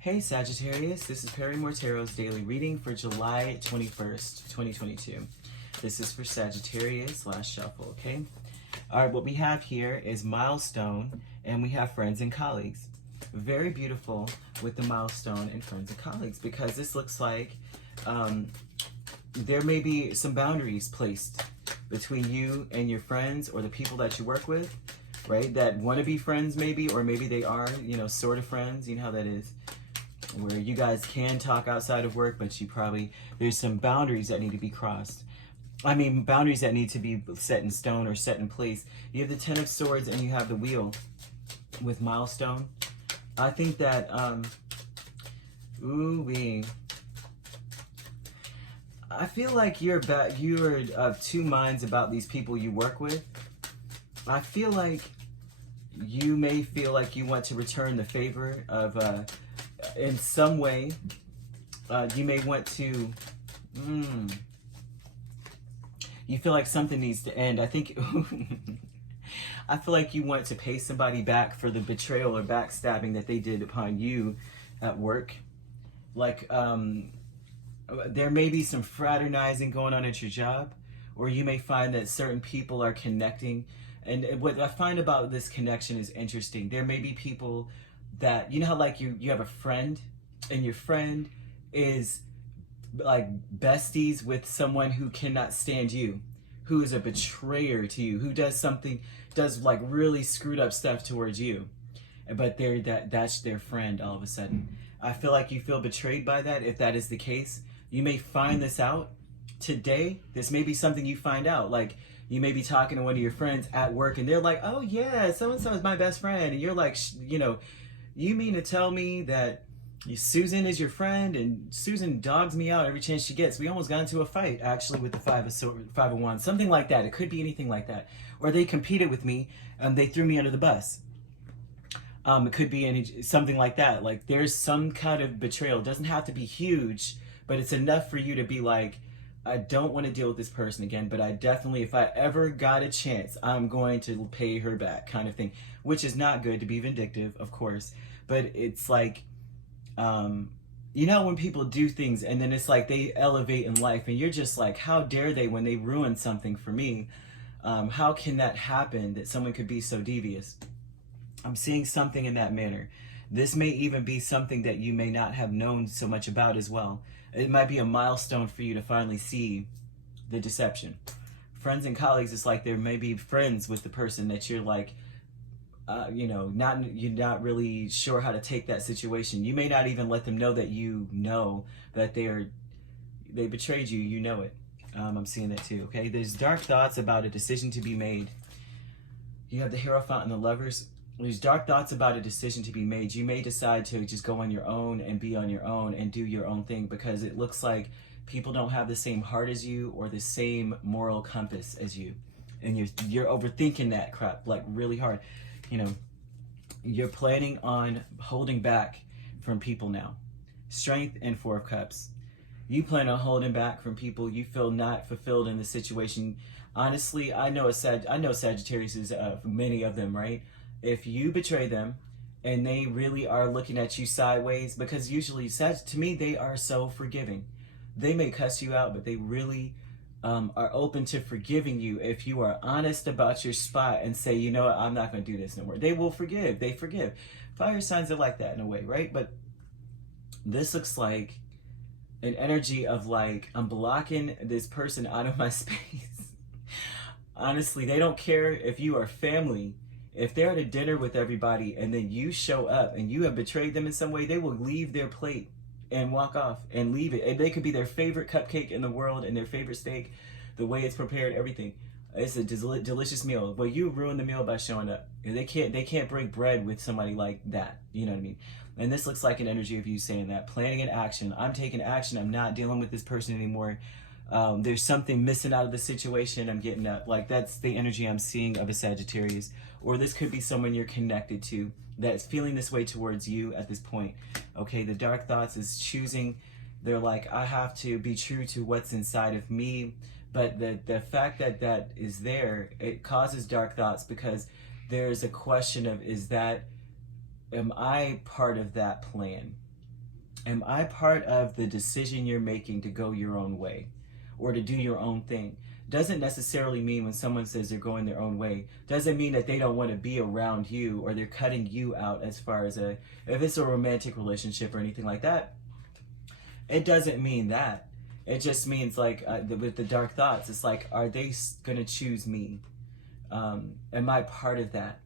Hey Sagittarius, this is Perrymore Tarot's daily reading for July 21st, 2022. This is for Sagittarius, last shuffle, okay? All right, what we have here is milestone, and we have friends and colleagues. Very beautiful with the milestone and friends and colleagues, because this looks like there may be some boundaries placed between you and your friends or the people that you work with, right? That want to be friends maybe, or maybe they are, sort of friends. You know how that is, where you guys can talk outside of work, but there's some boundaries that need to be crossed. I mean, boundaries that need to be set in stone or set in place. You have the Ten of Swords and you have the Wheel with milestone. I think that, I feel like you're of two minds about these people you work with. I feel like you may feel like you want to return the favor of, in some way. You may want to, you feel like something needs to end. I think, I feel like you want to pay somebody back for the betrayal or backstabbing that they did upon you at work. Like, there may be some fraternizing going on at your job, or you may find that certain people are connecting. And what I find about this connection is interesting. There may be people that, you know how like you have a friend, and your friend is like besties with someone who cannot stand you, who is a betrayer to you, who does like really screwed up stuff towards you, but that's their friend all of a sudden. I feel like you feel betrayed by that. If that is the case, you may find this out today. This may be something you find out. Like, you may be talking to one of your friends at work and they're like, oh yeah, so-and-so is my best friend. And you're like, you mean to tell me that Susan is your friend, and Susan dogs me out every chance she gets. We almost got into a fight, actually, with the Five of Wands. Something like that. It could be anything like that. Or they competed with me and they threw me under the bus. It could be something like that. Like, there's some kind of betrayal. It doesn't have to be huge, but it's enough for you to be like, I don't want to deal with this person again, but I definitely, if I ever got a chance, I'm going to pay her back, kind of thing. Which is not good, to be vindictive, of course. But it's like, you know when people do things and then it's like they elevate in life and you're just like, how dare they when they ruin something for me? How can that happen, that someone could be so devious? I'm seeing something in that manner. This may even be something that you may not have known so much about as well. It might be a milestone for you to finally see the deception. Friends and colleagues, it's like there may be friends with the person that you're like, you're not really sure how to take that situation. You may not even let them know that you know that they betrayed you. You know it. I'm seeing that too. Okay, there's dark thoughts about a decision to be made. You have the Hierophant and the Lovers. There's dark thoughts about a decision to be made. You may decide to just go on your own and be on your own and do your own thing, because it looks like people don't have the same heart as you or the same moral compass as you, and you're overthinking that crap like really hard. You're planning on holding back from people now. Strength and Four of Cups. You plan on holding back from people you feel not fulfilled in the situation. Honestly, I know Sagittarius is many of them, right? If you betray them and they really are looking at you sideways, because usually, to me, they are so forgiving. They may cuss you out, but they really are open to forgiving you if you are honest about your spot and say, you know what, I'm not going to do this no more. They will forgive. They forgive. Fire signs are like that in a way, right? But this looks like an energy of like, I'm blocking this person out of my space. Honestly, they don't care if you are family. If they're at a dinner with everybody and then you show up and you have betrayed them in some way, they will leave their plate and walk off and leave it. And they could be their favorite cupcake in the world and their favorite steak, the way it's prepared, everything. It's a delicious meal. But you ruin the meal by showing up. They can't break bread with somebody like that. You know what I mean? And this looks like an energy of you saying that. Planning and action. I'm taking action. I'm not dealing with this person anymore. There's something missing out of the situation. I'm getting up. Like, that's the energy I'm seeing of a Sagittarius. Or this could be someone you're connected to that's feeling this way towards you at this point. Okay, the dark thoughts is choosing. They're like, I have to be true to what's inside of me. But the fact that that is there, it causes dark thoughts, because there's a question of, am I part of that plan? Am I part of the decision you're making to go your own way or to do your own thing? Doesn't necessarily mean when someone says they're going their own way, doesn't mean that they don't want to be around you or they're cutting you out as far as if it's a romantic relationship or anything like that. It doesn't mean that. It just means like with the dark thoughts, it's like, are they going to choose me? Am I part of that?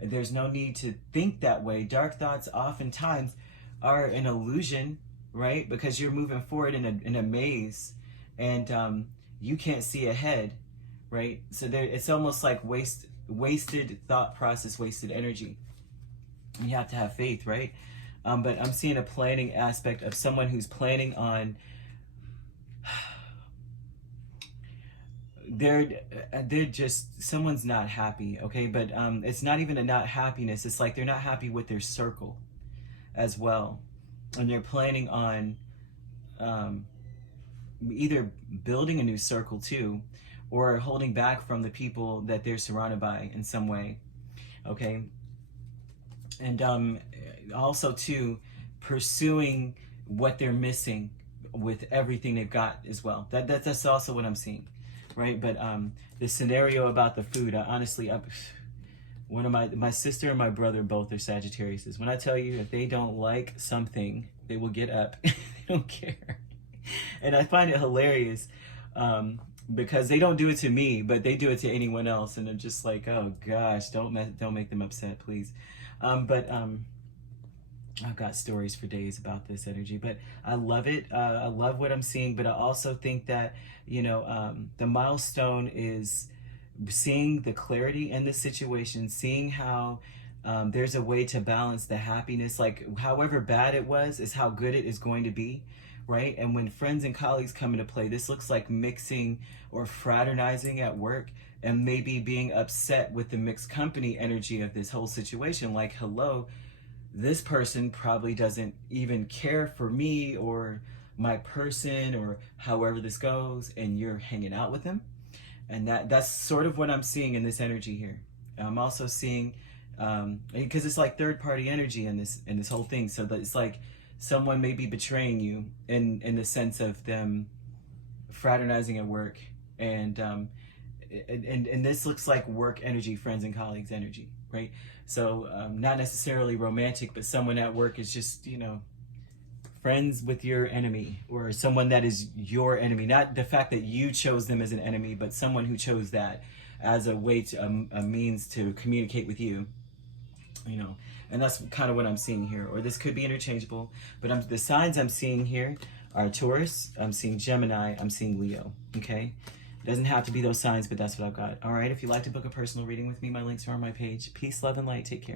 There's no need to think that way. Dark thoughts oftentimes are an illusion, right? Because you're moving forward in a maze, and you can't see ahead, right? So it's almost like wasted thought process, wasted energy. You have to have faith, right? But I'm seeing a planning aspect of someone who's planning on. They're just, someone's not happy, okay? But it's not even a not happiness. It's like they're not happy with their circle as well, and they're planning on either building a new circle too, or holding back from the people that they're surrounded by in some way, okay? And also too, pursuing what they're missing with everything they've got as well. That's also what I'm seeing, right? But the scenario about the food, honestly, one of my sister and my brother both are Sagittarius. When I tell you, if they don't like something, they will get up. They don't care. And I find it hilarious because they don't do it to me, but they do it to anyone else, and I'm just like, oh gosh, don't make them upset, please. But I've got stories for days about this energy, but I love it. I love what I'm seeing, but I also think that, you know, the milestone is seeing the clarity in the situation, seeing how there's a way to balance the happiness, like however bad it was is how good it is going to be, right? And when friends and colleagues come into play, this looks like mixing or fraternizing at work, and maybe being upset with the mixed company energy of this whole situation. Like, hello, this person probably doesn't even care for me or my person or however this goes, and you're hanging out with them. And that's sort of what I'm seeing in this energy here. I'm also seeing, because it's like third party energy in this whole thing. So that it's like someone may be betraying you in the sense of them fraternizing at work, and this looks like work energy, friends and colleagues energy, right? So not necessarily romantic, but someone at work is just, you know, friends with your enemy, or someone that is your enemy. Not the fact that you chose them as an enemy, but someone who chose that as a way to a means to communicate with you, you know. And that's kind of what I'm seeing here. Or this could be interchangeable, but the signs I'm seeing here are Taurus, I'm seeing Gemini, I'm seeing Leo, okay? It doesn't have to be those signs, but that's what I've got. All right, if you'd like to book a personal reading with me, my links are on my page. Peace, love, and light. Take care.